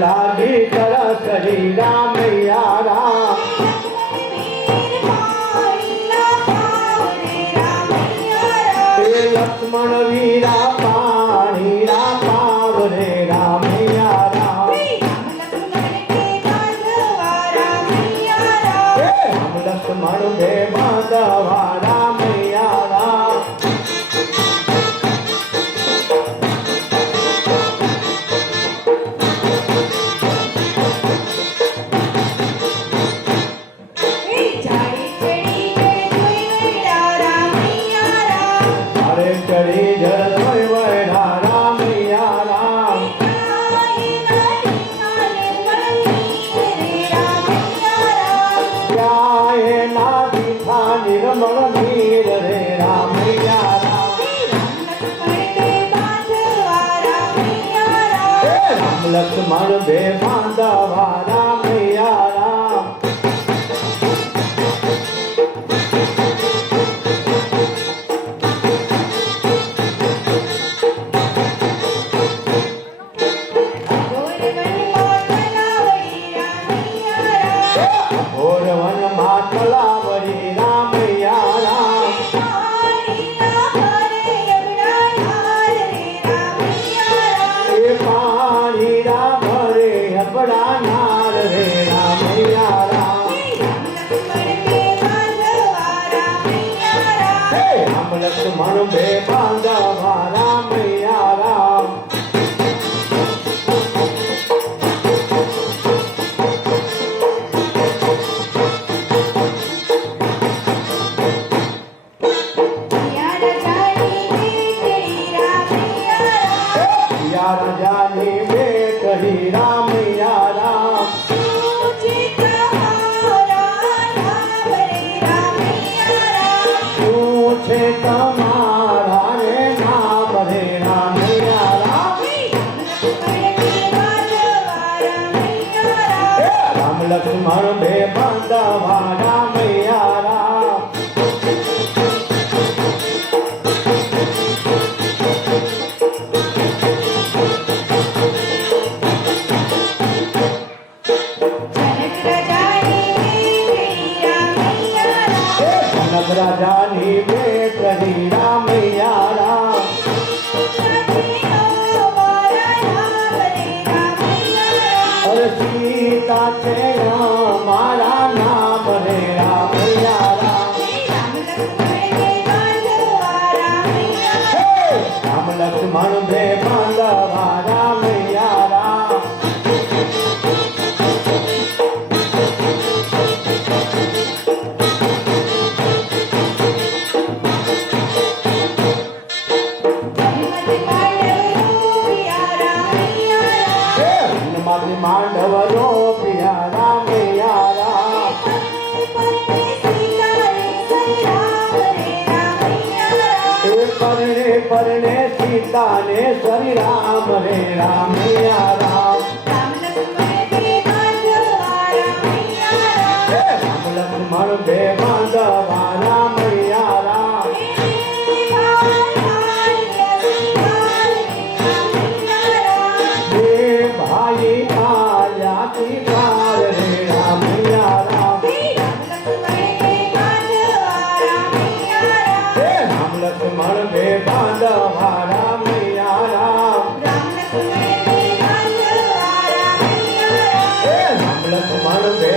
लागी तरस री रामैया राम लक्ष्मण वीरा पाणी पाव रे रामैया राम राम लक्ष्मण बे बांधवा रामैया राम चढ़ी जल वैरा रामैया राम जाए नादी था निर्मल नीर रे रामैया राम राम लक्ष्मण बे बांधवा रामैया राम घोर वन मातलावरी रामैया राम पानी राम रे अपना नार रे रामैया राम राम लक्ष्मण बे बांधवा रामैया राम राजानी बेटही रामैया राम पूछे तुम्हारा रे नाम रे रामैया राम राम लक्ष्मण बे बांधवा रामैया राम राजानी बेटही रामैया राम और सीता थे हमारा नाम रे रामैया राम राम लक्ष्मण बे बांधवा रामैया राम मांडव रो पिया रामैया राम परने परने सीता ने श्री राम रे रामैया राम राम लक्ष्मण बे बांधवा रामैया राम भाई आया की कार रे रामैया राम राम लक्ष्मण बे बांधवा रामैया राम राम लक्ष्मण बे